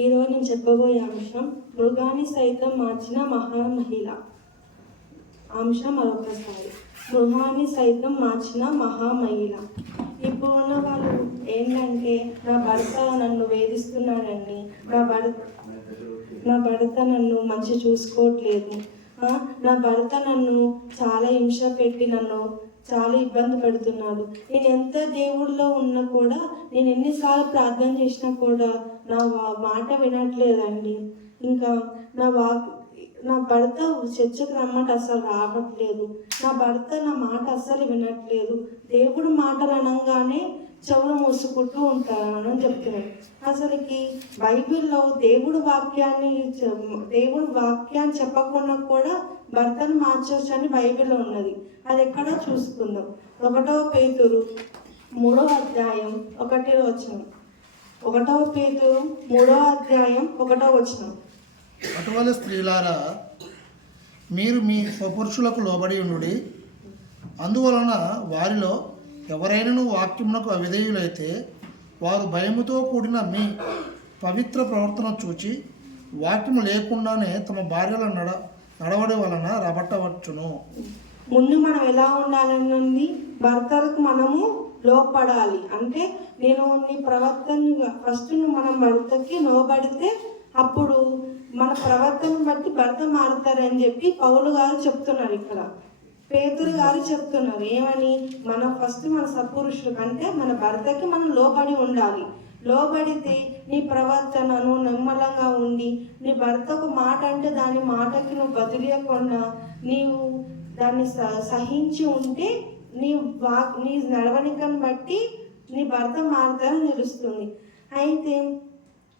ఈరోజు నేను చెప్పబోయే అంశం మృగాన్ని సైతం మార్చిన మహామహిళ. అంశం మరొకసారి, మృగాన్ని సైతం మార్చిన మహామహిళ. ఇప్పుడు ఉన్న వాళ్ళు ఏంటంటే, నా భర్త నన్ను వేధిస్తున్నాడండి, నా భర్త నన్ను మంచి చూసుకోవట్లేదు, నా భర్త నన్ను చాలా హింస పెట్టి నన్ను చాలా ఇబ్బంది పెడుతున్నాడు. నేను ఎంత దేవుళ్ళలో ఉన్నా కూడా, నేను ఎన్నిసార్లు ప్రార్థన చేసినా కూడా నా మాట వినట్లేదండి. ఇంకా నా భర్త చర్చకు రమ్మంటే అసలు రావట్లేదు. నా భర్త నా మాట అస్సలు వినట్లేదు. దేవుడు మాటలు అనగానే చెవులు మూసుకుంటూ ఉంటాను అని చెప్తున్నాడు. అసలుకి బైబిల్లో దేవుడు వాక్యాన్ని చెప్పకుండా కూడా భర్తను మార్చవచ్చు అని బైబిల్లో ఉన్నది. అది ఎక్కడో చూసుకుందాం. 1 పేతురు 3వ అధ్యాయం 1వ వచనం. 1 పేతురు 3వ అధ్యాయం 1వ వచనం. అటువల స్త్రీలారా, మీరు మీ స్వపురుషులకు లోబడి ఉండుడి. అందువలన వారిలో ఎవరైనాను వాక్యమునకు అవిధేయులైతే వారు భయముతో కూడిన మీ పవిత్ర ప్రవర్తన చూచి వాక్యము లేకుండానే తమ భార్యల నడవడి వలన రాబట్టవచ్చును. ముందు మనం ఎలా ఉండాలన్నది, భర్తలకు మనము లోపడాలి. అంటే నేను నీ ప్రవర్తన ఫస్ట్ మనం భర్తకి లోబడితే అప్పుడు మన ప్రవర్తన బట్టి భర్త మారుతారని చెప్పి పౌలు గారు చెప్తున్నారు. ఇక్కడ పేతురు గారు చెప్తున్నారు ఏమని, మనం ఫస్ట్ మన సత్పురుషులకు అంటే మన భర్తకి మనం లోబడి ఉండాలి. లోబడితే నీ ప్రవర్తనను నిమ్మలంగా ఉండి, నీ భర్త ఒక మాట అంటే దాని మాటకి నువ్వు బదిలీయకుండా నీవు దాన్ని సహించి ఉంటే నీ నడవడికను బట్టి నీ భర్త మారుతారని తెలుస్తుంది. అయితే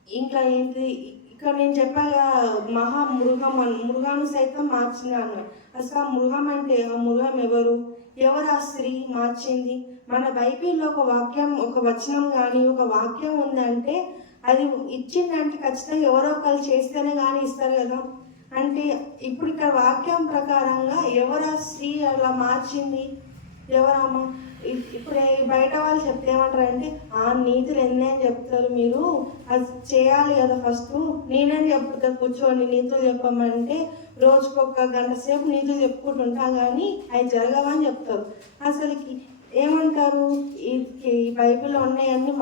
ఇంకా ఏంటి, ఇక్కడ నేను చెప్పగా మృగాన్ని సైతం మార్చినాను. అసలు ఆ మృగం అంటే, ఆ మృగం ఎవరు ఆ స్త్రీ మార్చింది? మన బైబిల్లో ఒక వచనం కానీ ఒక వాక్యం ఉందంటే అది ఇచ్చిందంటే ఖచ్చితంగా ఎవరో ఒకరు చేస్తేనే కానీ ఇస్తారు కదా. అంటే ఇప్పుడు ఇక్కడ వాక్యం ప్రకారంగా ఎవరా స్త్రీ అలా మార్చింది? ఎవరమ్మా? ఇప్పుడు బయట వాళ్ళు చెప్తే ఏమంటారంటే, నీతులు ఎన్నే చెప్తారు, మీరు అది చేయాలి కదా ఫస్ట్. నేనే చెప్తా కూర్చొని నీతులు చెప్పమంటే రోజుకొక గంట సేపు నీతులు చెప్పుకుంటుంటా కానీ అవి జరగవని చెప్తారు. అసలుకి ఏమంటారు, ఈ బైబిల్లో ఉన్నాయన్నీ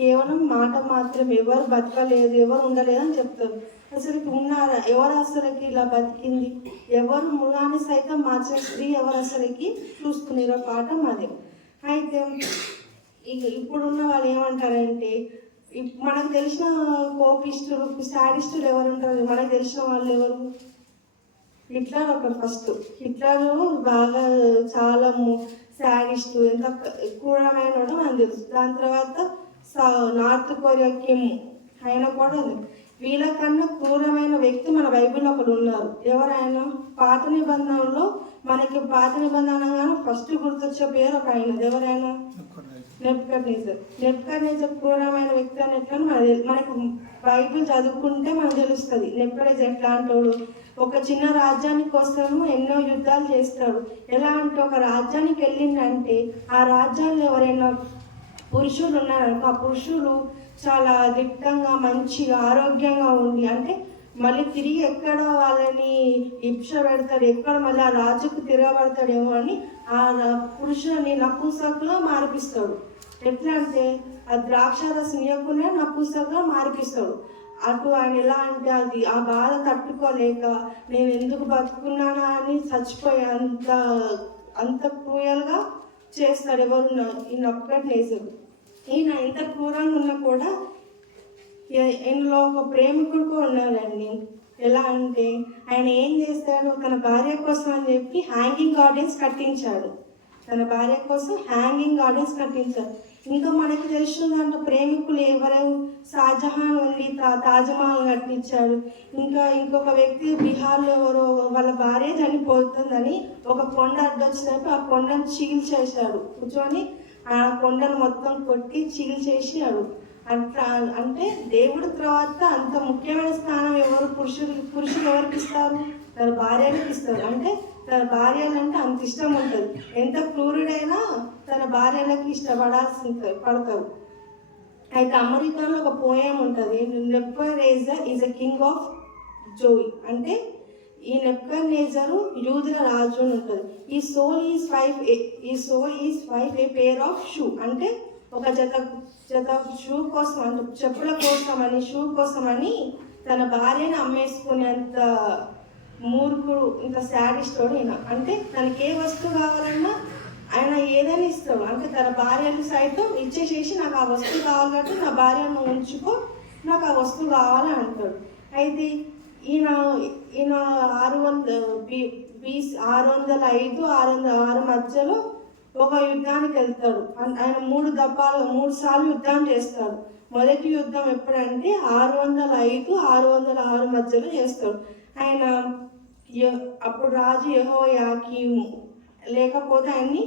కేవలం మాట మాత్రం, ఎవరు బతకలేదు, ఎవరు ఉండలేదు అని చెప్తారు. అసలుకి ఉన్నారా? ఎవరు అసలుకి ఇలా బతికింది? ఎవరు మృగాన్ని సైతం మార్చిన స్త్రీ ఎవరు అసలుకి చూసుకునేరో పాఠం అదే. అయితే ఇప్పుడున్న వాళ్ళు ఏమంటారంటే, మనకు తెలిసిన కోపిస్టులు, సాడిస్టులు ఎవరు ఉంటారు? మనకు తెలిసిన వాళ్ళు ఎవరు? హిట్లర్ ఒకరు. ఫస్ట్ హిట్లర్ బాగా చాలా సాడిస్టు, ఎంత క్రూరమైన మనకు తెలుసు. దాని తర్వాత నార్త్ కొరియా కిమ్, ఆయన కూడా. వీళ్ళకన్నా క్రూరమైన వ్యక్తి మన బైబిల్లో ఒకడు ఉన్నారు. ఎవరైనా పాత నిబంధనలో మనకి పాత నిబంధనగానే ఫస్ట్ గుర్తొచ్చే పేరు ఒక ఆయన. ఎవరైనా? నెబుకద్నెజర్ క్రూరమైన వ్యక్తి అని ఎట్లా మనకు బైబిల్ చదువుకుంటే మనకు తెలుస్తుంది. నెబుకద్నెజర్ ఎట్లాంటోడు, ఒక చిన్న రాజ్యానికి కోసము ఎన్నో యుద్ధాలు చేస్తాడు. ఎలా అంటే, ఒక రాజ్యానికి వెళ్ళిందంటే ఆ రాజ్యాల్లో ఎవరైనా పురుషులు ఉన్నారనుకో, ఆ పురుషులు చాలా దిట్టంగా మంచిగా ఆరోగ్యంగా ఉండి, అంటే మళ్ళీ తిరిగి ఎక్కడ వాళ్ళని హింస పెడతాడు, ఎక్కడ మళ్ళీ ఆ రాజుకు తిరగబడతాడేమో అని ఆ పురుషుని నపుంసకులో మార్పిస్తాడు. ఎట్లా అంటే ఆ ద్రాక్షారసం ఇవ్వకుండా నపుంసకులో మార్పిస్తాడు. అటు ఆయన ఎలా అంటే అది ఆ బాధ తట్టుకోలేక నేను ఎందుకు బతుకున్నానా అని చచ్చిపోయే అంత క్రూయల్గా చేస్తాడు. ఎవరు? ఈ నెబుకద్నెజర్. ఈయన ఎంత క్రూరంగా ఉన్నా కూడా ఇందులో ఒక ప్రేమికుడు కూడా ఉన్నాడండి. ఎలా అంటే ఆయన ఏం చేస్తాడు, తన భార్య కోసం అని చెప్పి హ్యాంగింగ్ గార్డెన్స్ కట్టించాడు. తన భార్య కోసం హ్యాంగింగ్ గార్డెన్స్ కట్టించాడు. ఇంకా మనకి తెలిసిన దాంట్లో ప్రేమికులు ఎవరు? షాజహాన్ ఉండి తాజ్మహల్ కట్టించాడు. ఇంకొక వ్యక్తి బిహార్లో ఎవరో వాళ్ళ భార్య చనిపోతుందని ఒక కొండ అడ్డొచ్చినప్పుడు ఆ కొండను చీల్చేశాడు. కూర్చొని ఆ కొండను మొత్తం కొట్టి చీల్చేసాడు. అట్లా అంటే దేవుడి తర్వాత అంత ముఖ్యమైన స్థానం ఎవరు? పురుషులు ఎవరికి ఇస్తారు? తన భార్యలకు ఇస్తారు. అంటే తన భార్యలంటే అంత ఇష్టం ఉంటుంది. ఎంత క్రూరుడైనా తన భార్యలకి పడతారు. అయితే అయితే అమెరికాలో ఒక పోయం ఉంటుంది, Nebuchadnezzar is a king of Jews. అంటే ఈ నెబుకద్నెజరు యూదుల రాజు అని ఉంటుంది. ఈ sold is five a pair of shoe. అంటే ఒక జత షూ కోసం, అంటే చెప్పుల కోసమని, షూ కోసమని తన భార్యను అమ్మేసుకునేంత మూర్ఖుడు, ఇంత శాడిస్టోడు ఈయన. అంటే తనకి ఏ వస్తువు కావాలన్నా ఆయన ఏదైనా ఇస్తాడు. అంటే తన భార్యను సైతం ఇచ్చేసేసి నాకు ఆ వస్తువు కావాలి కాబట్టి నా భార్యను ఉంచుకో, నాకు ఆ వస్తువు కావాలని అంటాడు. అయితే ఈయన 605, 606 మధ్యలో ఒక యుద్ధానికి వెళ్తాడు. ఆయన 3 సార్లు యుద్ధం చేస్తాడు. మొదటి యుద్ధం ఎప్పుడంటే 605, 606 మధ్యలో చేస్తాడు. ఆయన అప్పుడు రాజు యెహోయాకీము, లేకపోతే ఆయన్ని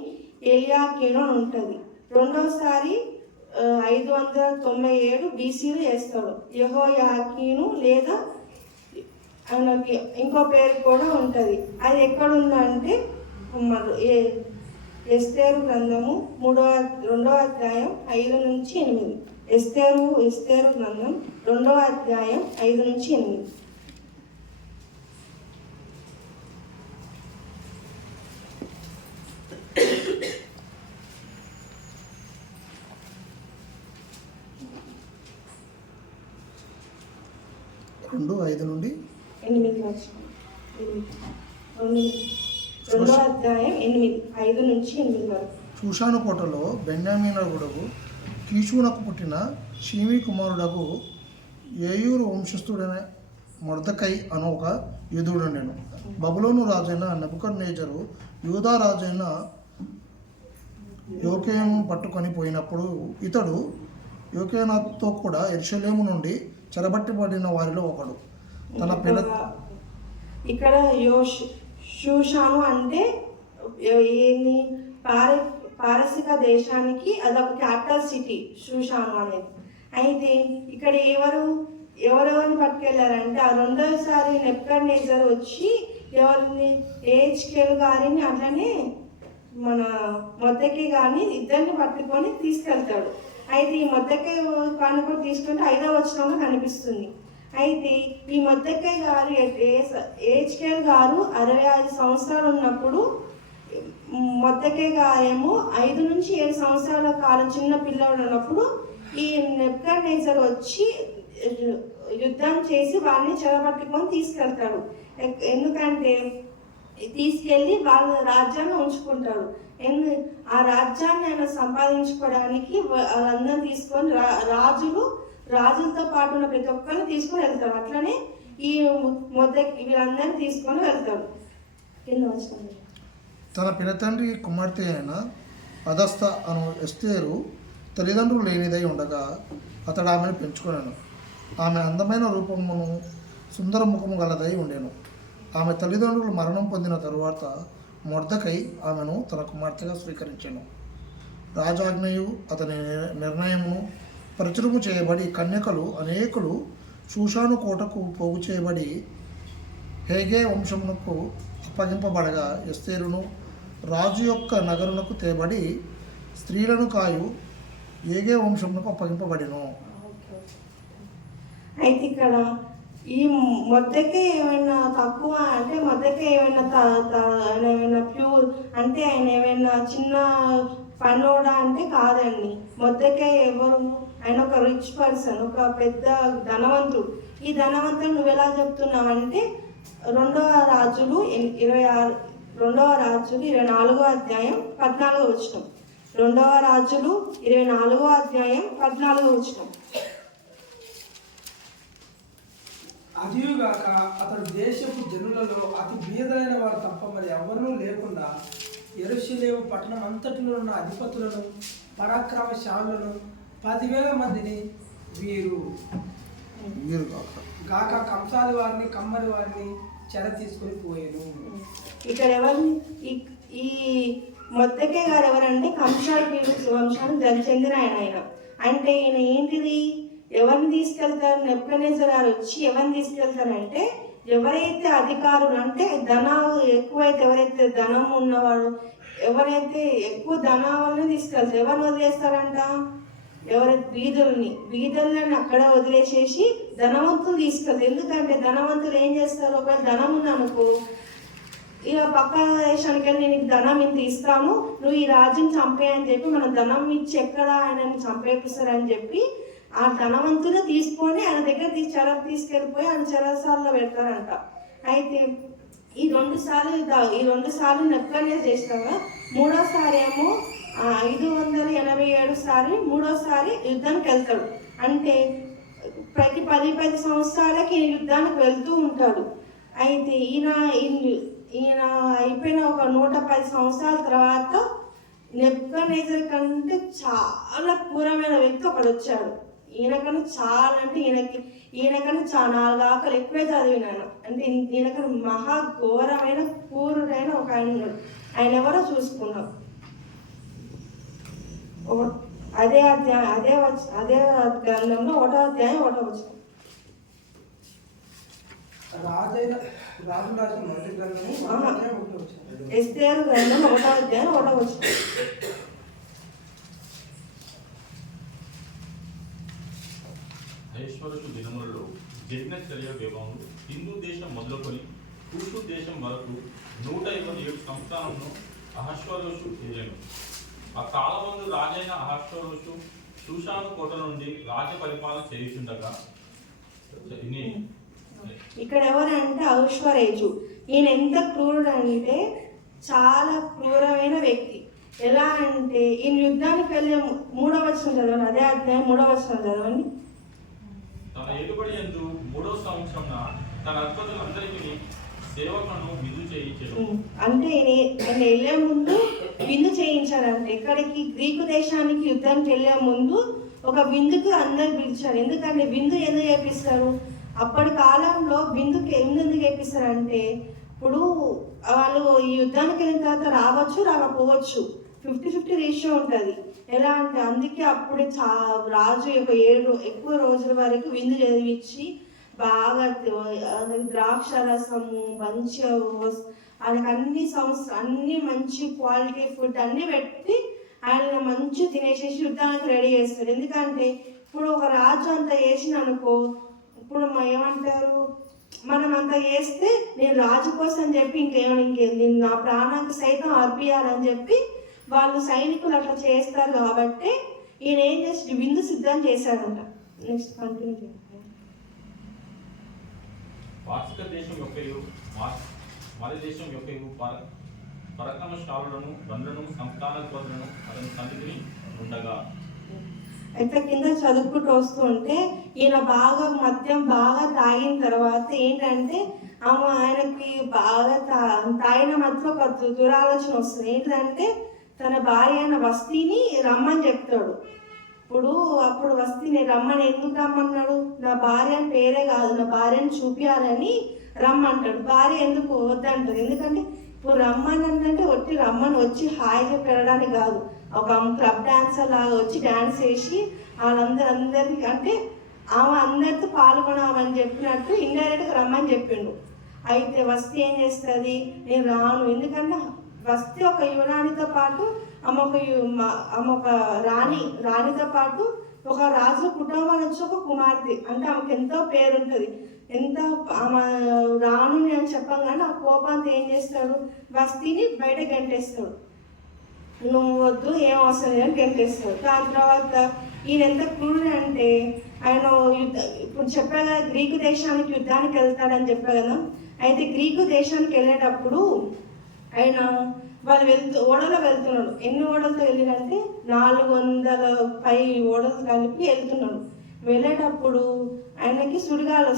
ఎలియాకీను అని ఉంటుంది. రెండోసారి 597 BCలో చేస్తాడు యెహోయాకీను, లేదా ఆయనకి ఇంకో పేరు కూడా ఉంటుంది. అది ఎక్కడుందంటే ఎస్తేరు గ్రంథము 2వ అధ్యాయం 5 నుంచి 8. ఎస్తేరు గ్రంథం 2వ అధ్యాయం 5 నుంచి 8. రెండు 5 నుండి 8 వరకు. 2వ అధ్యాయం 5 నుంచి 8 వరకు. షూషాను కోటలో బెన్యామీనుడగు కీషునకు పుట్టిన షీమి కుమారుడగు యేయూరు వంశస్థుడైన మొర్దెకై అను ఒక యూదుడు నేను. బబులోను రాజైన నెబుకద్నెజరు యూదా రాజైన యోకేను పట్టుకొని పోయినప్పుడు ఇతడు యోకేనాతో కూడా యెరూషలేము నుండి చెరబట్టబడిన వారిలో ఒకడు. తన పిల్ల ఇక్కడ షూషాను అంటే ఏంది, పారసిక దేశానికి అదొక క్యాపిటల్ సిటీ షూషాను అనేది. అయితే ఇక్కడ ఎవరెవరిని పట్టుకెళ్ళారంటే ఆ రెండోసారి నెబుకద్నెజర్ వచ్చి ఎవరిని ఏహెచ్కేలు గారిని అట్లనే మన మొర్దెకై గారిని ఇద్దరిని పట్టుకొని తీసుకెళ్తాడు. అయితే ఈ మొర్దెకై గారిని కూడా తీసుకుంటే 5వ వచనంలో కనిపిస్తుంది. అయితే ఈ మొర్దెకై గారు ఏహెచ్కేల్ గారు 65 సంవత్సరాలు ఉన్నప్పుడు, మొర్దెకై గారేమో 5 నుంచి 7 సంవత్సరాల కాలం చిన్న పిల్లలు ఉన్నప్పుడు ఈ నెబుకద్నెజర్ వచ్చి యుద్ధం చేసి వారిని చెరపట్టుకొని తీసుకెళ్తాడు. ఎందుకంటే తీసుకెళ్ళి వాళ్ళ రాజ్యాన్ని ఉంచుకుంటాడు. ఆ రాజ్యాన్ని ఆయన సంపాదించుకోవడానికి వాళ్ళందరూ తీసుకొని రాజులతో పాటు ఉన్న ప్రతి ఒక్కరిని తీసుకొని వెళ్తాడు. అట్లనే ఈ వీళ్ళందరినీ తీసుకొని వెళ్తాడు. తన పినతండ్రి కుమార్తె అయిన అదస్త అను ఎస్తేరు తల్లిదండ్రులు లేనిదై ఉండగా అతడు ఆమెను పెంచుకున్నాను. ఆమె అందమైన రూపమును సుందర ముఖము గలదై ఉండెను. ఆమె తల్లిదండ్రులు మరణం పొందిన తరువాత మొర్దెకై ఆమెను తన కుమార్తెగా స్వీకరించాను. రాజాజ్ఞయు అతని నిర్ణయమును ప్రచురము చేయబడి కన్యకలు అనేకులు షూషాను కోటకు పోగు చేయబడి హేగే వంశమునకు అప్పగింపబడగా ఎస్తేరును రాజు యొక్క నగరునకు తేబడి స్త్రీలను కాయు ఏగే వంశమునకు అప్పగింపబడిను. అయితే ఇక్కడ ఈ మొర్దెకై ఏమైనా తక్కువ అంటే మొర్దెకై ఏమైనా ప్యూర్ అంటే ఆయన ఏమైనా చిన్న పనోడా అంటే కాదండి. మొర్దెకై ఎవరు? ఆయన ఒక రిచ్ పర్సన్, ఒక పెద్ద ధనవంతుడు. ఈ ధనవంతుడు నువ్వు ఎలా చెప్తున్నావు అంటే 2వ రాజులు 24వ అధ్యాయం 14వ వచనం. 2వ రాజులు 24వ అధ్యాయం 14వ వచనం. అదియుగాక అతడు దేశపు జనులలో అతి బీదలైన వారు తప్ప మరి ఎవరూ లేకుండా యెరూషలేము పట్టణం అంతటిలో ఉన్న అధిపతులను పరాక్రమశాలులను 10,000 మందిని వీరు గాక కంసాలి వారిని కమ్మరి వారిని చెర తీసుకొని పోయాను. ఇక్కడ ఎవరు? ఈ మొర్దెకై గారు ఎవరంటే కంసాలి వంశానికి చెందిన ఆయన. అంటే ఈయన ఏంటిది, ఎవరిని తీసుకెళ్తారు? నెబుకద్నెజర్ గారు వచ్చి ఎవరిని తీసుకెళ్తారంటే ఎవరైతే అధికారులు అంటే ఎక్కువైతే ఎవరైతే ధనం ఉన్నవాడు, ఎవరైతే ఎక్కువ ధనం వాళ్ళని తీసుకెళ్తారు. ఎవరిని వదిలేస్తారంట? ఎవరి బీదలని అక్కడ వదిలేసేసి ధనవంతులు తీసుకెళ్తారు. ఎందుకంటే ధనవంతులు ఏం చేస్తారు, ఒకవేళ ధనం ఉందనుకో, ఇక పక్క దేశానికి వెళ్ళి నేను నీకు ధనం ఇంత ఇస్తాను, నువ్వు ఈ రాజుని చంపేయని చెప్పి మన ధనం ఇచ్చి ఎక్కడ ఆయనని చంపేపిస్తారని చెప్పి ఆ ధనవంతులు తీసుకొని ఆయన దగ్గర తీసుకెళ్ళిపోయి ఆయన చెరసాలలో పెడతారంట. అయితే ఈ రెండు సార్లు నెప్పుకనే చేసినాక మూడోసారి ఏమో 587 సారి మూడోసారి యుద్ధానికి వెళ్తాడు. అంటే ప్రతి 10 సంవత్సరాలకి యుద్ధానికి వెళ్తూ ఉంటాడు. అయితే ఈయన అయిపోయిన ఒక 110 సంవత్సరాల తర్వాత నెబుకద్నెజర్ కంటే చాలా క్రూరమైన వ్యక్తి ఒకడు వచ్చాడు. ఈయనకన్నా చాలా అంటే ఈయనకన్నా చాలా 4 ఆకలు ఎక్కువే చదివినాను. అంటే ఈయనకన్నా మహా ఘోరమైన క్రూరుడైన ఒక ఆయన ఉన్నాడు. ఆయన ఎవరో చూసుకున్నాం. అదే గ్రంథంలో 1వ అధ్యాయం 1వ వచనం. ఎస్తేరు గ్రంథం 1వ అధ్యాయం 1వ వచనం. ఐశ్వర్యపు దినములలో యజ్ఞచర్య విభవములు హిందూ దేశం మొదలుకొని కూషు దేశం వరకు 127 సంస్థానంలో అహష్వరోషు ఏలెను. ఆ కాలమందు రాజైన అహష్వరోషు షూషాను కోట నుండి రాజ్య పరిపాలన చేయుచుండగా ఇక్కడ ఎవరంటే అహష్వరోషు. ఈయన ఎంత క్రూరుడు అంటే చాలా క్రూరమైన వ్యక్తి. ఎలా అంటే ఈయన యుద్ధానికి వెళ్ళే 3వ వచనం చదవండి. అదే అధ్యాయం 3వ వచనం చదవండి. తన ఏలుబడి యందు 3వ సంవత్సరం తన అధిపతులందరికీ సేవకులను విందు చేయించాడు. అంటే ఆయన వెళ్ళే ముందు విందు చేయించాడంటే ఇక్కడికి గ్రీకు దేశానికి యుద్ధానికి వెళ్ళే ముందు ఒక విందుకు అందరు పిలిచారు. ఎందుకంటే విందు ఎందుకు చేపిస్తారు, అప్పటి కాలంలో విందుకి ఎందుకు చేపిస్తారంటే ఇప్పుడు వాళ్ళు ఈ యుద్ధానికి వెళ్ళిన తర్వాత రావచ్చు రాకపోవచ్చు, 50-50 రేషియో ఉంటుంది. ఎలా అంటే అందుకే అప్పుడు రాజు ఎక్కువ రోజుల వరకు విందు చదివించి బాగా ద్రాక్ష రసము మంచిగా ఆయనకు అన్ని మంచి క్వాలిటీ ఫుడ్ అన్నీ పెట్టి ఆయన మంచి తినేసేసి యుద్ధానికి రెడీ చేస్తాడు. ఎందుకంటే ఇప్పుడు ఒక రాజు అంతా చేసిన అనుకో, ఇప్పుడు ఏమంటారు, మనం అంతా చేస్తే నేను రాజు కోసం చెప్పి ఇంకేం నా ప్రాణానికి సైతం అర్పియాలని చెప్పి వాళ్ళు సైనికులు అట్లా చేస్తారు. కాబట్టి ఈయన ఏం చేసి విందు సిద్ధం చేశాడంట. నెక్స్ట్ కంటిన్యూ చేయండి. వార్షిక దేశం యొక్క మరి దేశం యొక్క పరక్రమశాలులను బండ్లను సంస్థానకులను అతని సన్నిధిని ఉండగా అయితే కింద చదువుకుంటూ వస్తుంటే ఈయన మద్యం బాగా తాగిన తర్వాత ఏంటంటే ఆయనకి బాగా తాగిన మధ్య ఒక దురాలోచన వస్తుంది. ఏంటంటే తన భార్య అయిన వస్తీని రమ్మని చెప్తాడు. అప్పుడు వస్తీని రమ్మని ఎందుకు రమ్మన్నాడు, నా భార్య పేరే కాదు నా భార్యని చూపించాలని రమ్మంటాడు. భార్య ఎందుకు వద్దంటాడు, ఎందుకంటే ఇప్పుడు రమ్మని అంటే రమ్మని వచ్చి హాయిగా పెరగడానికి కాదు, ఒక క్లబ్ డాన్సర్ లాగా వచ్చి డాన్స్ చేసి అందరికి అంటే ఆమె అందరితో పాల్గొనామని చెప్పినట్టు ఇండైరెక్ట్గా రమ్మని చెప్పిండు. అయితే వస్తీ ఏం చేస్తుంది, నేను రాను, ఎందుకంటే వస్తీ ఒక యువరాణితో పాటు ఆమె ఒక రాణితో పాటు ఒక రాజు కుటుంబం నుంచి ఒక కుమార్తె, అంటే ఆమెకు ఎంతో పేరు ఉంటుంది. ఆమె రాను అని చెప్పగానే ఆ కోపాంతో ఏం చేస్తాడు, వస్తీని బయట గంటేస్తాడు. నువ్వు వద్దు ఏం అవసరం లేదని గంటేస్తాడు. దాని తర్వాత ఈయన ఎంత క్రూరుడు అంటే ఆయన ఇప్పుడు చెప్పా కదా గ్రీకు దేశానికి యుద్ధానికి వెళ్తాడని చెప్పా కదా. అయితే గ్రీకు దేశానికి వెళ్ళేటప్పుడు ఆయన ఓడలో వెళ్తున్నాడు. ఎన్ని ఓడలతో వెళ్ళినంటే 400 ఓడలు కలిపి వెళ్తున్నాడు. వెళ్ళేటప్పుడు ఆయనకి సుడిగాలు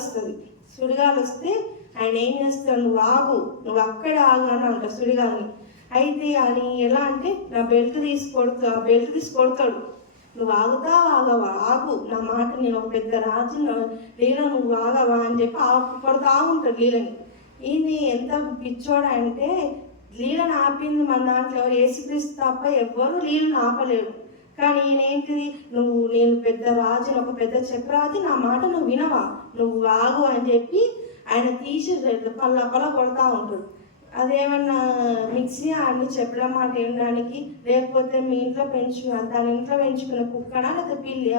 వస్తే ఆయన ఏం చేస్తాడు, నువ్వు ఆగు, నువ్వు అక్కడే ఆగు అని అంటాడు సుడిగాలిని. అయితే అని ఎలా అంటే నా బెల్ట్ తీసి కొడతాడు. నువ్వు ఆగుతావా, ఆగు నా మాట, నేను ఒక పెద్ద రాజు, లీల నువ్వు ఆగవా అని చెప్పి కొడతా ఉంటాడు లీలని. ఈయన ఎంత పిచ్చోడా అంటే లీలను ఆపింది మన దాంట్లో యేసుక్రీస్తు తప్ప ఎవ్వరూ లీలను ఆపలేడు. కానీ ఈయన ఏంటిది, నేను పెద్ద రాజుని, ఒక పెద్ద చక్రవర్తి, నా మాట నువ్వు వినవా, నువ్వు ఆగు అని చెప్పి ఆయన తీసి పల్ల కొడతా ఉంటాడు. అదేమన్నా మిక్సీ అని చెప్పడం మాట వినడానికి, లేకపోతే మీ ఇంట్లో దాని ఇంట్లో పెంచుకున్న కుక్కనా లేకపోతే పిల్లి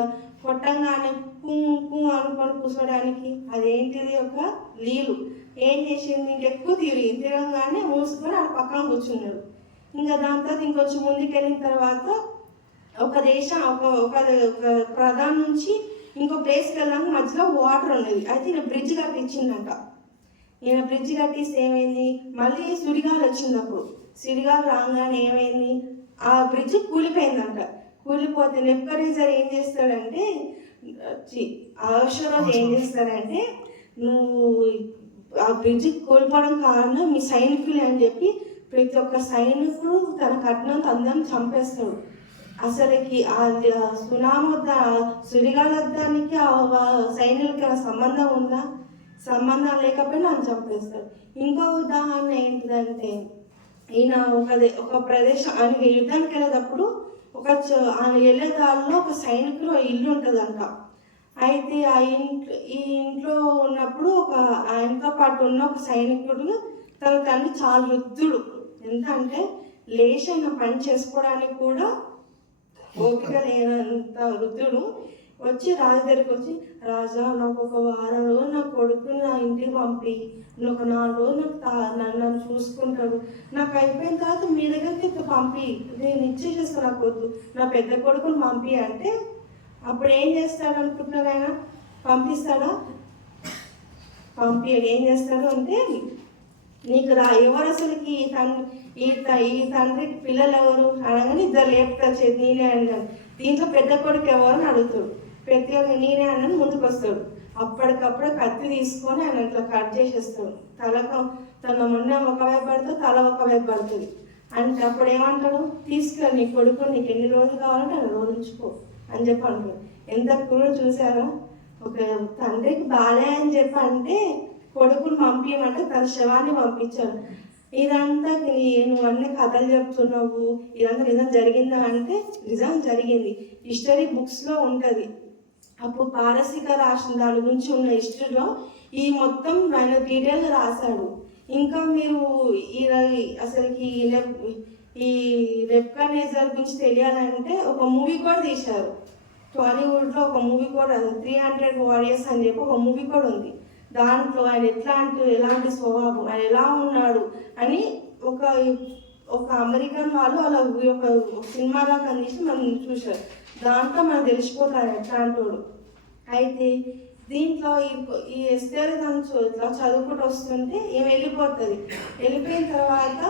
కొట్టంగానే పూ పూ అనుకొని కూర్చోడానికి? అదేంటిది ఒక లీలు. ఏం చేసింది, ఇంకెక్కువ తిరగగానే మూసుకొని ఆ పక్కన కూర్చున్నాడు. ఇంకా దాని తర్వాత ఇంకొంచెం ముందుకు వెళ్ళిన తర్వాత ఒక దేశం ఒక ప్రధాన నుంచి ఇంకో ప్లేస్కి వెళ్ళడానికి మధ్యలో వాటర్ ఉన్నది. అయితే ఈయన బ్రిడ్జ్ కట్టించిందంట. ఈయన బ్రిడ్జ్ కట్టిస్తే ఏమైంది, మళ్ళీ సుడిగాలు వచ్చింది. అప్పుడు సుడిగాలు రాగానే ఏమైంది, ఆ బ్రిడ్జ్ కూలిపోయిందంట. కూలిపోతే నెప్పరేజర్ ఏం చేస్తాడంటే, అవసరం ఏం చేస్తాడంటే, నువ్వు ఆ బ్రిడ్జ్ కూలిపోవడం కారణం మీ సైనికులే అని చెప్పి ప్రతి ఒక్క సైనికుడు తన కట్నంత అందరం చంపేస్తాడు. అసలుకి ఆ సుడిగాలద్దానికి ఆ సైనికులకి సంబంధం ఉందా? సంబంధం లేకపోయినా ఆయన చంపేస్తాడు. ఇంకో ఉదాహరణ ఏంటిదంటే, ఈయన ఒక ప్రదేశం ఆయన యుద్ధానికి వెళ్ళేటప్పుడు ఆయన వెళ్ళే దారిలో ఒక సైనికులు ఇల్లు ఉంటుందంట. అయితే ఈ ఇంట్లో ఉన్నప్పుడు ఆయనతో పాటు ఉన్న ఒక సైనికుడు తన తండ్రి చాలా వృద్ధుడు. ఎంత అంటే లేచి ఆయన పని చేసుకోవడానికి కూడా ఓపిక లేనంత వృద్ధుడు. వచ్చి రాజు దగ్గరికి వచ్చి, రాజా నాకు ఒక వారం రోజులు నా కొడుకుని నా ఇంటికి పంపి, నేను ఒక 4 రోజులు నన్ను చూసుకుంటాడు, నాకు అయిపోయిన తర్వాత మీ దగ్గరికి పంపి, నేను ఇచ్చేసేస్తాను, నాకు వద్దు, నా పెద్ద కొడుకుని పంపి అంటే అప్పుడు ఏం చేస్తాడు అనుకుంటున్నారు ఆయన? పంపిస్తాడా? ఏం చేస్తాడు అంటే, నీకు ఎవరు అసలుకి ఈ తండ్రికి పిల్లలు ఎవరు అనగానే 2 లేపుతారు, నేనే అన్నాను. దీంట్లో పెద్ద కొడుకు ఎవరు అని అడుగుతాడు. ప్రతి ఒక్క నేనే అన్నని ముందుకు వస్తాడు. అప్పటికప్పుడు కత్తి తీసుకొని ఆయన ఇట్లా కట్ చేసేస్తాడు. తన మొన్న ఒకవైపు పడుతుంది, తల ఒకవైపు పడుతుంది. అంటే అప్పుడు ఏమంటాడు, తీసుకురా నీ కొడుకు, నీకు ఎన్ని రోజులు కావాలంటే ఆయన రోజుకో అని చెప్పి అంటాడు. ఎంత క్రూరు చూసారా? ఒక తండ్రికి బాలే అని చెప్పి అంటే కొడుకుని పంపించమంటే తన శవాన్ని పంపించాడు. ఇదంతా నువ్వు అన్ని కథలు చెప్తున్నావు, ఇదంతా నిజం జరిగిందా అంటే నిజం జరిగింది. హిస్టరీ బుక్స్లో ఉంటుంది. అప్పుడు పారసీక రాసిన దాని గురించి ఉన్న హిస్టరీలో ఈ మొత్తం ఆయన డీటెయిల్గా రాశాడు. ఇంకా మీరు అసలుకి ఈ నెబుకద్నెజర్ గురించి తెలియాలంటే ఒక మూవీ కూడా తీశారు. టాలీవుడ్లో ఒక మూవీ కూడా, 300 వారియర్స్ అని చెప్పి ఒక మూవీ కూడా ఉంది. దాంట్లో ఆయన ఎలాంటి స్వభావం, ఆయన ఎలా ఉన్నాడు అని ఒక అమెరికన్ వాళ్ళు అలా ఒక సినిమాగా అందించి మనం చూశారు. దాంట్లో మనం తెలిసిపోతారు ఎట్లాంటి వాడు. అయితే దీంట్లో ఈ ఎస్తేర్ ఇట్లా చదువుకుంటూ వస్తుంటే ఈమె వెళ్ళిపోతుంది. వెళ్ళిపోయిన తర్వాత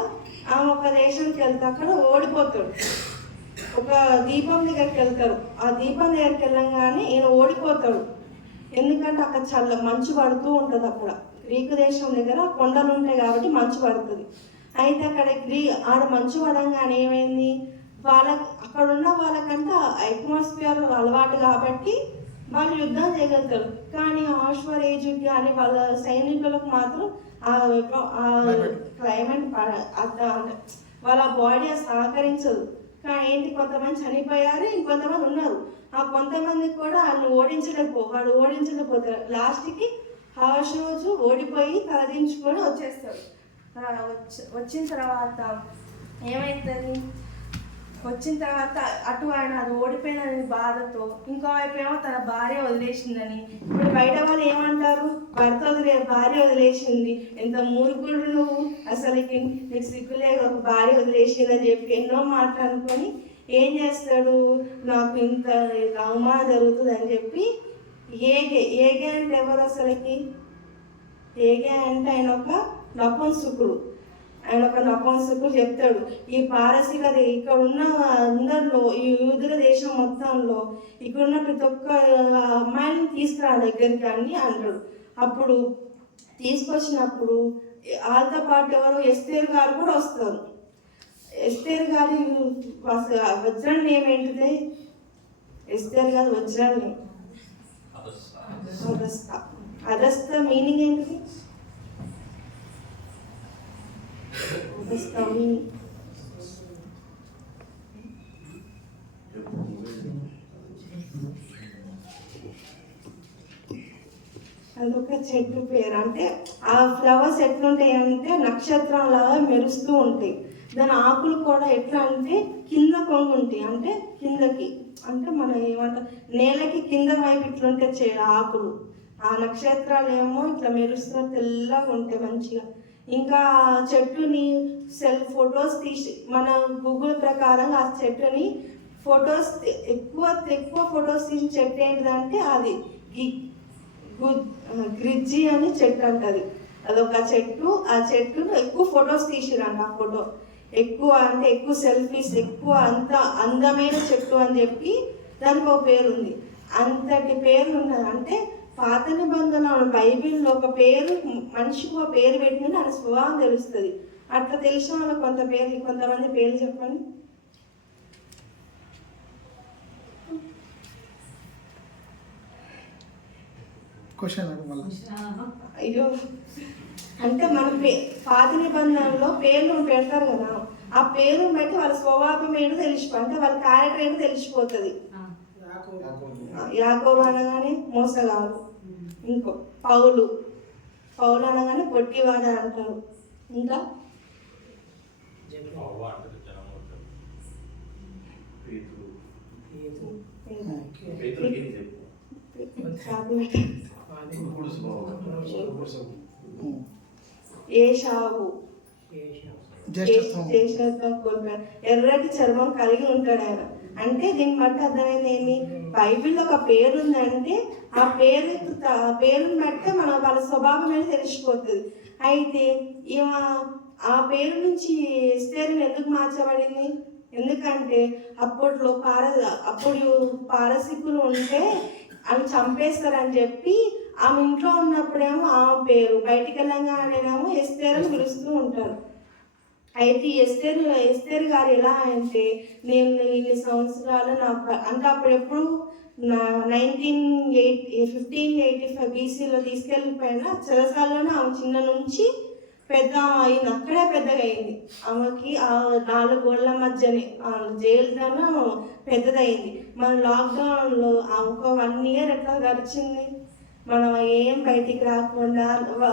ఆమె ఒక దేశానికి వెళ్తే అక్కడ ఓడిపోతాడు. ఒక దీపం దగ్గరికి వెళ్తారు. ఆ దీపం దగ్గరికి వెళ్ళంగానే ఈయన ఓడిపోతాడు. ఎందుకంటే అక్కడ మంచు పడుతూ ఉంటుంది. అక్కడ గ్రీకు దేశం దగ్గర కొండలు ఉంటాయి కాబట్టి మంచు పడుతుంది. అయితే ఆడ మంచు పడంగానే ఏమైంది, అక్కడ ఉన్న వాళ్ళకంటే అట్మాస్ఫియర్ అలవాటు కాబట్టి వాళ్ళు యుద్ధం చేయగలుగుతారు. కానీ ఆశ్వరేజుకి కానీ వాళ్ళ సైనికులకు మాత్రం క్లైమేట్ వాళ్ళ బాడీ సహకరించదు. కానీ ఏంటి, కొంతమంది చనిపోయారు, ఇంకొంతమంది ఉన్నారు. ఆ కొంతమందికి కూడా వాడు ఓడించలేకపోతారు. లాస్ట్కి హాషోజు ఓడిపోయి తలదించుకొని వచ్చేస్తాడు. వచ్చిన తర్వాత ఏమవుతుంది, వచ్చిన తర్వాత అటు ఆయన అది ఓడిపోయినని బాధతో, ఇంకో వైపు ఏమో తన భార్య వదిలేసిందని. ఇప్పుడు బయట వాళ్ళు ఏమంటారు, భార్య వదిలేసింది, ఎంత మూర్ఖుడు నువ్వు, అసలు నీకు సిగ్గులే, ఒక భార్య వదిలేసిందని చెప్పి ఎన్నో మాట్లాడుకొని ఏం చేస్తాడు, నాకు ఇంత అవమానం జరుగుతుంది అని చెప్పి ఏగే అంటే ఎవరు అసలుకి? ఏగే అంటే ఆయన ఒక నపుంసకుడు చెప్తాడు. ఈ పారసీక ఇక్కడ ఉన్న అందరిలో, ఈ యూదుల దేశం మొత్తంలో ఇక్కడున్న ప్రతి ఒక్క అమ్మాయిని తీసుకురా దగ్గరికి అని అంటాడు. అప్పుడు తీసుకొచ్చినప్పుడు వాళ్ళతో పాటు ఎవరు, ఎస్తేర్ గారు కూడా వస్తారు. ఎస్తేర్ గారి వజ్రం ఏమేంటిది, ఎస్తేర్ గారి వజ్రాన్ని అదస్త మీనింగ్ ఏంటిది? అదొక చెట్టు పేరు. అంటే ఆ ఫ్లవర్స్ ఎట్లుంటాయి అంటే నక్షత్రం లాగా మెరుస్తూ ఉంటాయి. దాని ఆకులు కూడా ఎట్లా అంటే కింద కొంగు ఉంటాయి, అంటే కిందకి, అంటే మన ఏమంటారు నేలకి కింద వైపు ఇట్లుంటే ఆకులు. ఆ నక్షత్రాలు ఏమో ఇట్లా మెరుస్తూ తెల్లగా ఉంటాయి మంచిగా. ఇంకా చెట్టుని ఫొటోస్ తీసి మన గూగుల్ ప్రకారం ఆ చెట్టుని ఫొటోస్ ఎక్కువ ఫొటోస్ తీసిన చెట్టు ఏంటిదంటే అది గ్రిజ్జి అని చెట్టు అంటది. అదొక చెట్టు. ఆ చెట్టును ఎక్కువ ఫొటోస్ తీసిరంట. ఆ ఫోటో ఎక్కువ అంటే ఎక్కువ సెల్ఫీస్, ఎక్కువ అంత అందమైన చెట్టు అని చెప్పి దానికి ఒక పేరు ఉంది. అంతటి పేరు ఉన్నది. అంటే పాత నిబంధనలు బైబిల్లో ఒక పేరు, మనిషికి ఒక పేరు పెట్టిన దాని స్వభావం తెలుస్తుంది. అట్లా తెలిసిన వాళ్ళకి కొంతమంది పేర్లు చెప్పండి. క్వశ్చన్ మళ్ళీ అయ్యో, అంటే మన పాత నిబంధనలో పేర్లు పెడతారు కదా, ఆ పేరు బట్టి వాళ్ళ స్వభావం ఏంటో తెలిసిపో, అంటే వాళ్ళ క్యారెక్టర్ ఏంటో తెలిసిపోతుంది. యాకోబు అనగానే మోసగాడు, ఇంకో పౌలు అనగానే పొట్టివాడు అంటారు. ఇంకా ఏషావు జ్యేష్ఠత్వం కోల్పోయాడు, ఎర్రటి చర్మం కలిగి ఉంటాడు ఆయన. అంటే దీన్ని బట్టి అర్థమైంది ఏంటి, బైబిల్లో ఒక పేరు ఉందంటే ఆ పేరుని బట్టే మన వాళ్ళ స్వభావం అనేది తెలిసిపోతుంది. అయితే ఆ పేరు నుంచి ఎస్తేరుని ఎందుకు మార్చబడింది? ఎందుకంటే అప్పుడు పారసికులు ఉంటే అవి చంపేస్తారని చెప్పి ఆమె ఇంట్లో ఉన్నప్పుడేమో ఆమె పేరు, బయటికి వెళ్ళగానేమో ఎస్తేరు అని పిలుస్తూ ఉంటారు. అయితే ఎస్తేరు గారు ఎలా అంటే, నేను ఇన్ని సంవత్సరాలు అంటే అప్పుడెప్పుడు 1585 BCలో తీసుకెళ్ళిపోయిన చెరసాల్లోనే ఆమె చిన్న నుంచి పెద్ద అయింది, అక్కడే పెద్దగా అయింది. ఆమెకి ఆ 4 గోడల మధ్యనే జైలులోనే పెద్దదయింది. మన లాక్డౌన్లో ఒక 1 year ఎట్లా గడిచింది, మనం ఏం బయటికి రాకుండా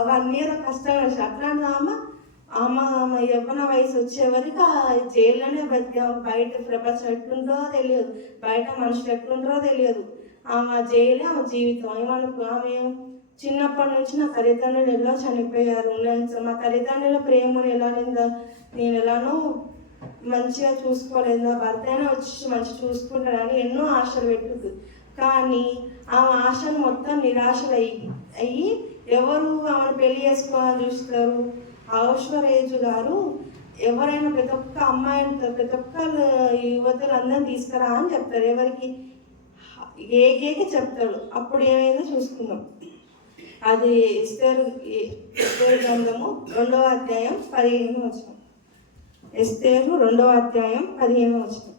1 year కష్టం వచ్చి అట్లాంటి ఆమె యవ్వన వయసు వచ్చే వరకు ఆ జైల్లోనే బతికాము. బయట ప్రపంచం ఎట్లుంటుందో తెలియదు, బయట మనుషులు ఎట్లుంటారో తెలియదు. ఆమె జైలే ఆమె జీవితం. ఆమె చిన్నప్పటి నుంచి నా తల్లిదండ్రులు ఎలా చనిపోయారు, మా తల్లిదండ్రుల ప్రేమను నేను ఎలానో మంచిగా చూసుకోలేదు, నా భర్త అయినా వచ్చి మంచిగా చూసుకుంటానని ఎన్నో ఆశలు పెట్టుకుంది. కానీ ఆమె ఆశలు మొత్తం నిరాశలు అయ్యి ఎవరు ఆమెను పెళ్లి చేసుకోవాలని చూస్తారు? ఐశ్వర్యరాజు గారు ఎవరైనా ప్రతి ఒక్క అమ్మాయిని, ప్రతి ఒక్క యువతులు అందరినీ తీసుకురా అని చెప్తారు. ఎవరికి? ఏకేకి చెప్తాడు. అప్పుడు ఏమైందో చూసుకుందాం. అది ఎస్తేరు గ్రంథము 2వ అధ్యాయం 15వ వచనం. ఎస్తేరు 2వ అధ్యాయం 15వ వచనం.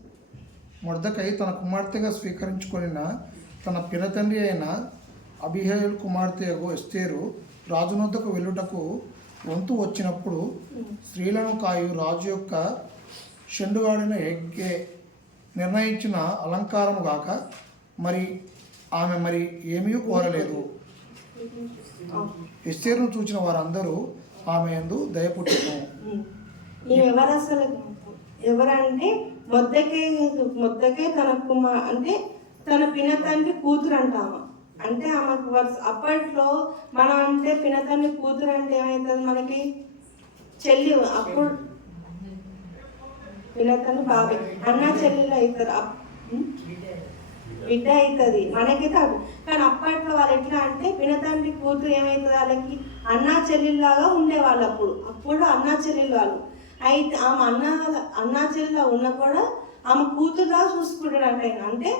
మొర్దెకై తన కుమార్తెగా స్వీకరించుకొనిన తన పినతండ్రి అయిన అబీహయీలు కుమార్తెయగు ఎస్తేరు రాజునొద్దకు వెళ్ళుటకు వంతు వచ్చినప్పుడు స్త్రీలను కాయు రాజు యొక్క షండుగాడిన హెగ్గే నిర్ణయించిన అలంకారము గాక ఆమె ఏమీ కోరలేదు. ఎస్తేరును చూచిన వారందరూ ఆమె యందు దయపుట్టెను. ఎవరు అసలు? ఎవరంటే మొర్దెకై తన అంటే తన పినతండ్రి కూతురు అంటామా. అంటే ఆమెకు అప్పట్లో మనం అంటే పినతండ్రి కూతురు అంటే ఏమవుతుంది మనకి? చెల్లి. అప్పుడు పినతండ్రి బాబాయ్, అన్న చెల్లెలు అవుతారు, బిడ్డ అవుతుంది మనకి కాదు. కానీ అప్పట్లో వాళ్ళు ఎట్లా అంటే పినతండ్రి కూతురు ఏమవుతుంది వాళ్ళకి అన్నా చెల్లెల్లాగా ఉండేవాళ్ళు. అప్పుడు అన్నా చెల్లెలు వాళ్ళు. అయితే ఆమె అన్నా చెల్లెలా ఉన్నా కూడా ఆమె కూతురులా చూసుకుంటాడు అంటే ఆయన. అంటే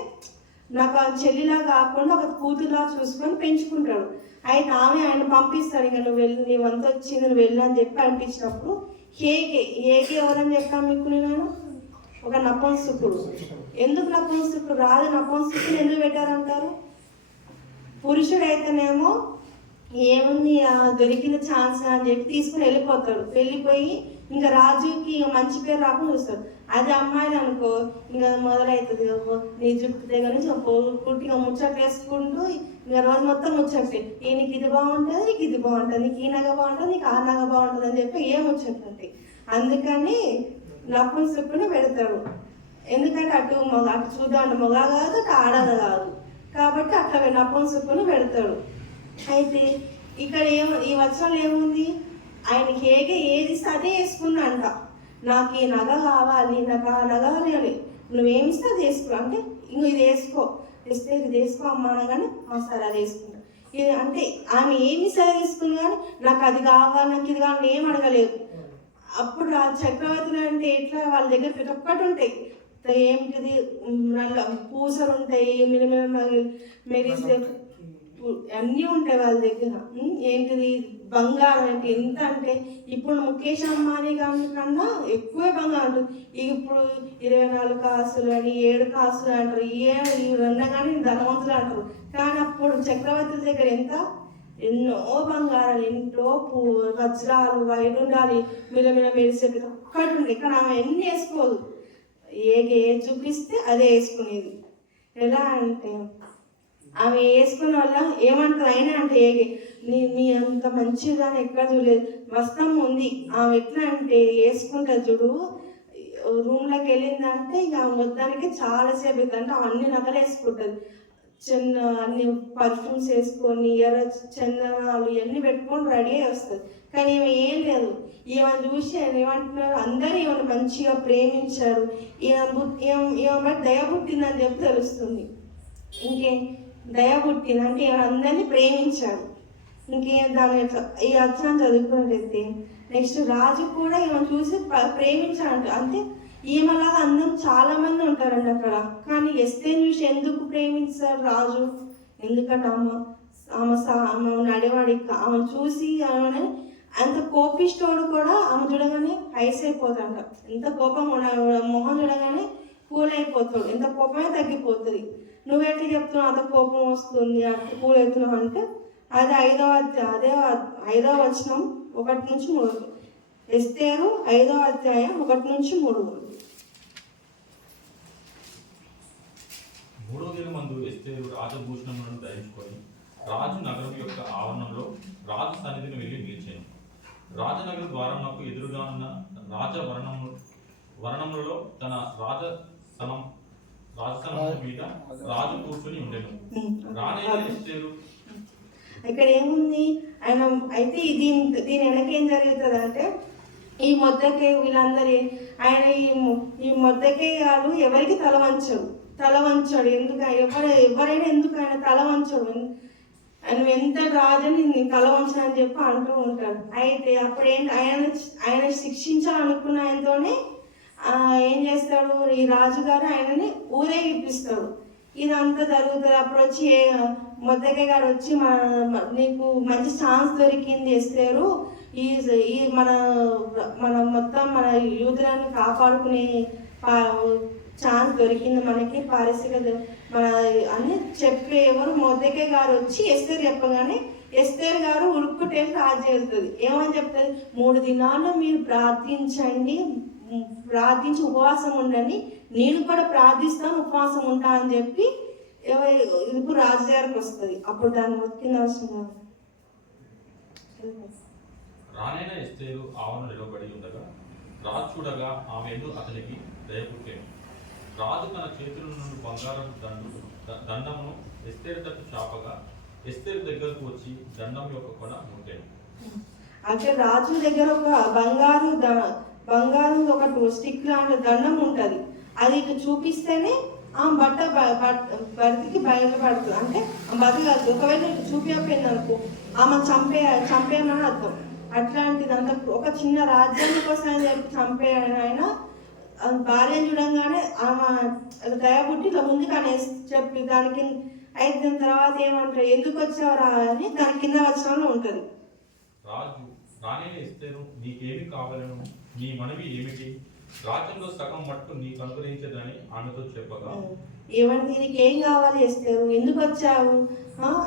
నాకు ఆ చెల్లిలా కాకుండా ఒక కూతురులా చూసుకొని పెంచుకుంటాడు. అయితే ఆయన పంపిస్తాడు, ఇక నువ్వు వెళ్ళి, నీ వంతు వచ్చింది, నువ్వు వెళ్ళి అని చెప్పి అనిపించినప్పుడు హేగే ఎవరని చెప్పాను మీకు నేను? ఒక నపుంసకుడు. ఎందుకు నపుంసకుడు? రాజు నపుంసకుడు ఎందుకు పెట్టారంటారు? పురుషుడు అయితేనేమో ఏముంది దొరికిన ఛాన్స్ అని చెప్పి తీసుకుని వెళ్ళిపోతాడు. వెళ్ళిపోయి ఇంకా రాజుకి మంచి పేరు రాకుండా చూస్తాడు. అది అమ్మాయిలు అనుకో ఇంకా మొదలవుతుంది నీ జుట్టు దగ్గర నుంచి పుట్టిగా ముచ్చట్లు వేసుకుంటూ ఇంకా రోజు మొత్తం ముచ్చట్లే నీకు ఇది బాగుంటుంది నీకు ఇది బాగుంటుంది నీకు ఈ నగ బాగుంటుంది నీకు ఆ నగ బాగుంటుంది అని చెప్పి ఏం ముచ్చట్లుంటాయి. అందుకని నపుంసకుని పెడతాడు. ఎందుకంటే అటు చూద్దాం మొగ కాదు అటు ఆడద కాదు కాబట్టి అట్లా నపుంసకుని పెడతాడు. అయితే ఇక్కడ ఈ వచనంలో ఏముంది, ఆయనకి ఏది ఇస్తే అదే వేసుకున్నాంట. నాకు ఈ నగ కావాలి, నాకు ఆ నగ కావాలి, నువ్వేమిస్తే అది వేసుకో అంటే ఇంకో ఇది వేసుకో ఇస్తే ఇది వేసుకో అమ్మా అనగానే సరే అది వేసుకుంటా. ఇది అంటే ఆమె ఏమి సరే తీసుకుంది కానీ నాకు అది కావాలి నాకు ఇది కావాలి ఏం అడగలేదు. అప్పుడు చక్రవర్తులు అంటే ఎట్లా వాళ్ళ దగ్గర ప్రతి ఒక్కటి ఉంటాయి. ఏమిటిది నల్ల పూసలు ఉంటాయి, మెరిసే అన్నీ ఉంటాయి వాళ్ళ దగ్గర. ఏంటిది బంగారం అంటే ఎంత అంటే ఇప్పుడు ముఖేష్ అంబానీ కన్నా ఎక్కువే బంగారం ఉంటుంది. ఇప్పుడు 24 కాసులు అని 7 కాసులు అంటారు, ఇవన్నా కానీ ధనవంతులు అంటారు. కానీ అప్పుడు చక్రవర్తుల దగ్గర ఎంత ఎన్నో బంగారాలు ఎంతో వజ్రాలు వైడుండాలి మిలమిల మెరిసే ఒక్కటి ఉంది. కానీ ఆమె ఎన్ని వేసుకోదు, ఏ చూపిస్తే అదే వేసుకునేది. ఎలా అంటే ఆమె వేసుకున్న వల్ల ఏమంటారు అయినా అంటే మీ అంత మంచిదాన్ని ఎక్కడ చూడలేదు. వస్త్రం ఉంది ఆమె ఎట్లా అంటే వేసుకుంటుంది చూడు, రూమ్లోకి వెళ్ళిందంటే ఇక మొత్తానికి చాలాసేపు అవుతుంది. అంటే అన్ని నగలు వేసుకుంటుంది, అన్ని పర్ఫ్యూమ్స్ వేసుకొని చందనాలు ఇవన్నీ పెట్టుకొని రెడీ అయ్యి వస్తుంది. కానీ ఈమె ఏం లేదు. ఈమెను చూసి ఏమంటున్నారు, అందరూ ఈమెను మంచిగా ప్రేమించారు, ఈమె దయ పుట్టిందని చెప్పి తెలుస్తుంది. ఇంకేం దయ పుట్టింది అంటే ఈమె అందరినీ ప్రేమించాడు. ఇంకేం దాని ఈ అక్షరం చదువుకున్నట్టయితే నెక్స్ట్ రాజు కూడా ఈమెను చూసి ప్రేమించాడు. అంటే ఈమెలాగా అందరం చాలా మంది ఉంటారండి అక్కడ. కానీ ఎస్తేని చూసి ఎందుకు ప్రేమించారు రాజు? ఎందుకంటే ఆమె నడివాడి ఆమె చూసి ఆమె అంత కోపిష్టోడు కూడా ఆమె చూడగానే ఐస్ అయిపోతాడు. ఎంత కోపం మొహం చూడగానే కూల్ అయిపోతాడు, ఎంత కోపమే తగ్గిపోతుంది. నువ్వెట్లా చెప్తున్నావు అంత కోపం వస్తుంది అట్లా కూల్ అవుతున్నావు అంటే అది 5వ వచనం 1-3. ఎస్తేరు 5వ అధ్యాయం 1-3. 3వ దినమందు ఎస్తేరు రాజభూషణములను ధరించుకొని రాజు నగరం యొక్క ఆవరణంలో రాజు సన్నిధిని వెళ్ళి నిలిచాను. రాజనగర ద్వారమునకు ఎదురుగా ఉన్న వర్ణములలో తన రాజసనం మీద రాజు కూర్చొని ఉండెను. రాణైన ఎస్తేరు ఇక్కడ ఏముంది ఆయన అయితే దీని వెనక ఏం జరుగుతుంది అంటే ఈ మొద్దకే వీళ్ళందరి ఆయన ఈ మొద్దకే గారు ఎవరికి తల వంచాడు. ఎందుకు ఎవరైనా ఎందుకు ఆయన తల వంచాడు, ఆయన ఎంత రాజని నేను తల వంచని చెప్పి అంటూ ఉంటాడు. అయితే అప్పుడు ఆయన శిక్షించాలనుకున్న ఆయనతోనే ఏం చేస్తాడు, ఈ రాజుగారు ఆయనని ఊరేగిపిస్తాడు. ఇదంతా జరుగుతుంది. అప్పుడు వచ్చి మొద్దకే గారు వచ్చి నీకు మంచి ఛాన్స్ దొరికింది ఎస్తేరు, ఈ మన మొత్తం మన యూదులను కాపాడుకునే ఛాన్స్ దొరికింది మనకి, పారిశ్రామిక మన అని చెప్పి ఎవరు మొద్దకే గారు వచ్చి ఎస్తేరు చెప్పగానే ఎస్తేరు గారు ఉరుక్కుటేసి రాజు చేస్తుంది. ఏమని చెప్తుంది, 3 దినాలు మీరు ప్రార్థించి ఉపవాసం ఉండండి, నేను కూడా ప్రార్థిస్తాను ఉపవాసం ఉంటా అని చెప్పి ఇప్పుడు రాజుగారికి వస్తుంది. అప్పుడు దాన్ని వచ్చింది అవసరం. రాణైన ఎస్తేరు ఆవరణ నిలబడి ఉండగా రాజు చూడగా ఆమె అతనికి దయ పుట్టాను. రాజు తన చేతుల నుండి బంగారం దండమును ఎస్తేరు తట్టు చాపగా ఎస్తేరు దగ్గరకు వచ్చి దండం యొక్క కొన ముట్టాను. అంటే రాజు దగ్గర ఒక బంగారు ఒక స్టిక్ లాంటి దండం ఉంటుంది. అది ఇటు చూపిస్తేనే ఆ భర్తకి బయటపడుతుంది. అంటే బతకదు. ఒకవేళ ఇటు చూపించకపోయింది అనుకో ఆమె చంపేయమని అర్థం. అట్లాంటిది అంత ఒక చిన్న రాజ్యం కోసం చంపేయడం అయినా భార్యను చూడంగానే ఆమె దయబుట్టి ఇట్లా ముందుకు అనేసి చెప్పి దానికి అయితే తర్వాత ఏమంటారు, ఎందుకు వచ్చావరా అని దాని కింద వచనంలో ఉంటుంది. రాజు రాణైన ఎస్తేరు నీకేమి కావాలను, నీ మనవి ఏమిటి, రాజ్యంలో సగం మట్టు నీకు అనుగ్రహించదని ఆమెతో చెప్పగా ఏమంటే దీనికి ఏం కావాలి ఎస్తేరు, ఎందుకు వచ్చావు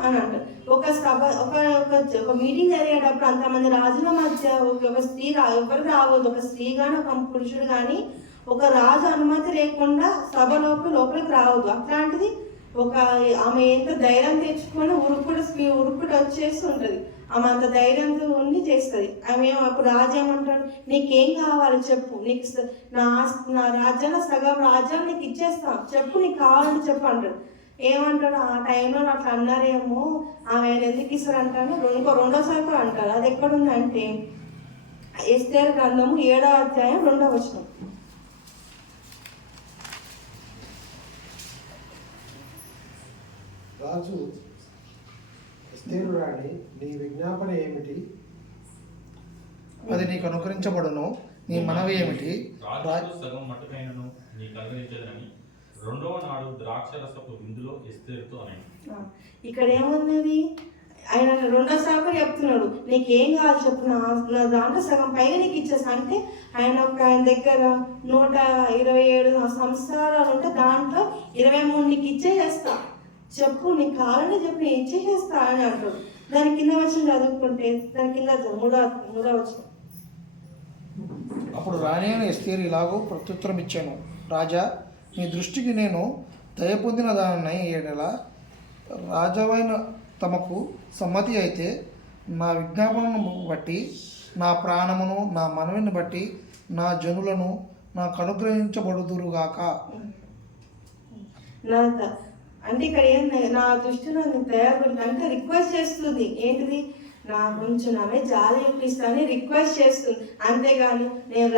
అని అంటారు. ఒక మీటింగ్ జరిగేటప్పుడు అంతమంది రాజుల మధ్య ఒక స్త్రీ ఎవరు రావద్దు, ఒక స్త్రీ కానీ ఒక పురుషుడు కానీ ఒక రాజు అనుమతి లేకుండా సభ లోపలికి రావద్దు. అట్లాంటిది ఒక ఆమె ఎంత ధైర్యం తెచ్చుకొని ఉరుకుడు వచ్చేసి ఉంటుంది. ఆమె అంత ధైర్యంతో ఉండి చేస్తుంది. ఆమె అప్పుడు రాజు ఏమంటాడు, నీకేం కావాలి చెప్పు, నీకు నా రాజ్యంలో సగం రాజ్యాన్ని నీకు ఇచ్చేస్తాను, చెప్పు నీకు కావాలని చెప్పు అంటాడు. ఏమంటాడు, ఆ టైంలో అట్లా అన్నారేమో, ఆమె ఎందుకు ఇస్తారు అంటాడు. రెండోసారి కూడా అంటారు. అది ఎక్కడుందంటే ఎస్తేరు గ్రంథము 7వ అధ్యాయం 2వ వచనం. రాజు ఎస్తేరు రాణి, నీ విజ్ఞాపన ఏమిటి? అది నీకు అనుకరించబడును, నీ మనవి ఏమిటి? రాజుకు సగం మట్టుకైనను నీకు అనుగ్రహించదని రెండవ నాడు ద్రాక్షరసపు విందులో ఎస్తేరుతో అని. ఇక్కడ ఏమున్నది, ఆయన రెండోసారి కూడా చెప్తున్నాడు, నీకేం కావాలి చెప్పు, నా దాంట్లో సగం పైగా నీకు ఇచ్చేస్తా. అంటే ఆయన దగ్గర 127 సంవత్సరాలు ఉంటే దాంట్లో 23 నీకు ఇచ్చేసేస్తా, చెప్పు నీకు కావాలని చెప్పి నేను ఇచ్చేసేస్తా అని అంటాడు. దాని కింద వచ్చిన చదువుకుంటే దాని కింద మూడో వచ్చిన. అప్పుడు రాణి అయిన ఎస్తేరు ఇలాగూ ప్రత్యుత్తరం ఇచ్చాను, రాజా, మీ దృష్టికి నేను దయ పొందిన దానిని ఏడల రాజవైన తమకు సమ్మతి అయితే నా విజ్ఞాపనను బట్టి, నా ప్రాణమును, నా మనవిని బట్టి నా జనులను నాకు అనుగ్రహించబడుదురుగాక. అంటే ఇక్కడ ఏంటి, నా దృష్టిలో దయగురించి అంటే రిక్వెస్ట్ చేస్తుంది. ఏంటిది, నా గురించి నామే జాలి చూపిస్తానని రిక్వెస్ట్ చేస్తుంది. అంతేగాని నేను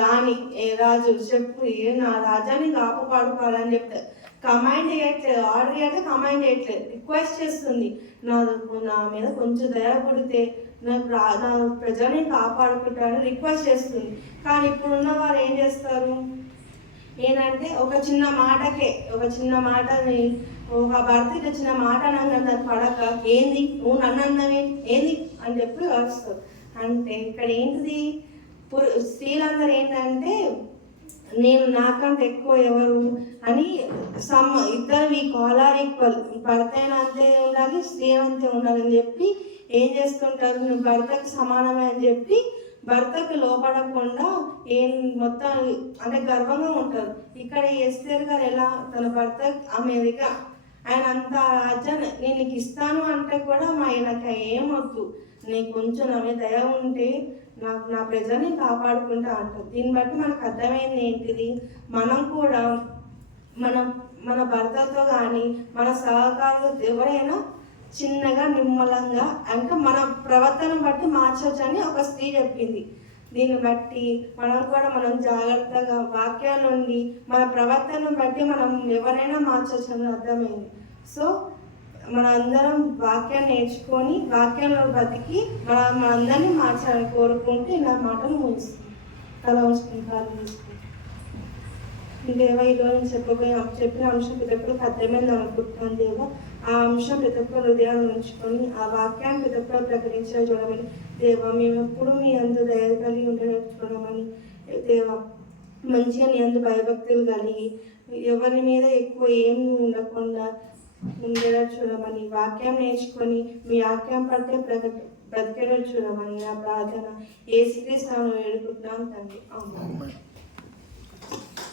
రాజు చెప్పు నా రాజాన్ని కాపాడుకోవాలని చెప్తే కమాండ్ చేయట్లేదు, ఆర్డర్ చేయట్లేదు, కమాండ్ చేయట్లేదు, రిక్వెస్ట్ చేస్తుంది. నా మీద కొంచెం దయ పుడితే నా ప్రజల్ని కాపాడుకుంటానని రిక్వెస్ట్ చేస్తుంది. కానీ ఇప్పుడున్న వారు ఏం చేస్తారు ఏంటంటే ఒక చిన్న మాటని ఒక భర్తకి చిన్న మాట అనగా దాన్ని పడక ఏంది నువ్వు నన్ను అన్నవే ఏంది అని చెప్పి వస్తారు. అంటే ఇక్కడ ఏంటిది, స్త్రీలందరూ ఏంటంటే నేను నాకంటే ఎక్కువ ఎవరు అని ఇద్దరు కాల్ ఆర్ ఈక్వల్, భర్త అయినా అంతే ఉండాలి, స్త్రీ అంతే ఉండాలని చెప్పి ఏం చేస్తుంటారు, నువ్వు భర్తకి సమానమే అని చెప్పి భర్తకు లోపడకుండా మొత్తం అంటే గర్వంగా ఉంటారు. ఇక్కడ ఎస్తేరు గారు ఎలా తన భర్త ఆమె దగ్గర ఆయన అంత రాజ్యాన్ని నేను నీకు ఇస్తాను అంటే కూడా నాకు ఏమొద్దు, నీకు కొంచెం నా మీద దయ ఉంటే నా ప్రజల్ని కాపాడుకుంటా అంటారు. దీన్ని బట్టి మనకు అర్థమైంది ఏంటిది, మనం కూడా మన భర్తతో కానీ మన సహకారులు ఎవరైనా చిన్నగా నిమ్మలంగా అంటే మన ప్రవర్తన బట్టి మార్చొచ్చని ఒక స్త్రీ చెప్పింది. దీన్ని బట్టి మనం జాగ్రత్తగా వాక్యాల నుండి మన ప్రవర్తన బట్టి మనం ఎవరైనా మార్చొచ్చని అర్థమైంది. సో మనందరం వాక్యాన్ని నేర్చుకొని వాక్యంలో బతికి మనందరినీ మార్చాలని కోరుకుంటే నా మాటలు ముగిస్తుంది. తల ఉంచుకుంటారు. దేవా ఈరోజు చెప్పిన అంశం ప్రతి ఒక్కరికి అర్థమైంది అనుకుంటున్నాను. దేవా ఆ అంశం ప్రతి ఒక్కరు హృదయాన్ని ఉంచుకొని ఆ వాక్యాన్ని ప్రతి ఒక్కరు ప్రకటించడం చూడమని దేవా, మేము ఎప్పుడు మీ అందు దయ కలిగి ఉండేటట్టు చూడమని దేవా, మంచిగా నీ అందు భయభక్తులు కలిగి ఎవరి మీద ఎక్కువ ఏమి ఉండకుండా ఉండేటట్టు చూడమని వాక్యం నేర్చుకొని మీ వాక్యం పట్టే బ్రతికేటట్టు చూడమని నా ప్రార్థన యేసుక్రీస్తు నామములో వేడుకుంటున్నాను తండ్రి. ఆమేన్.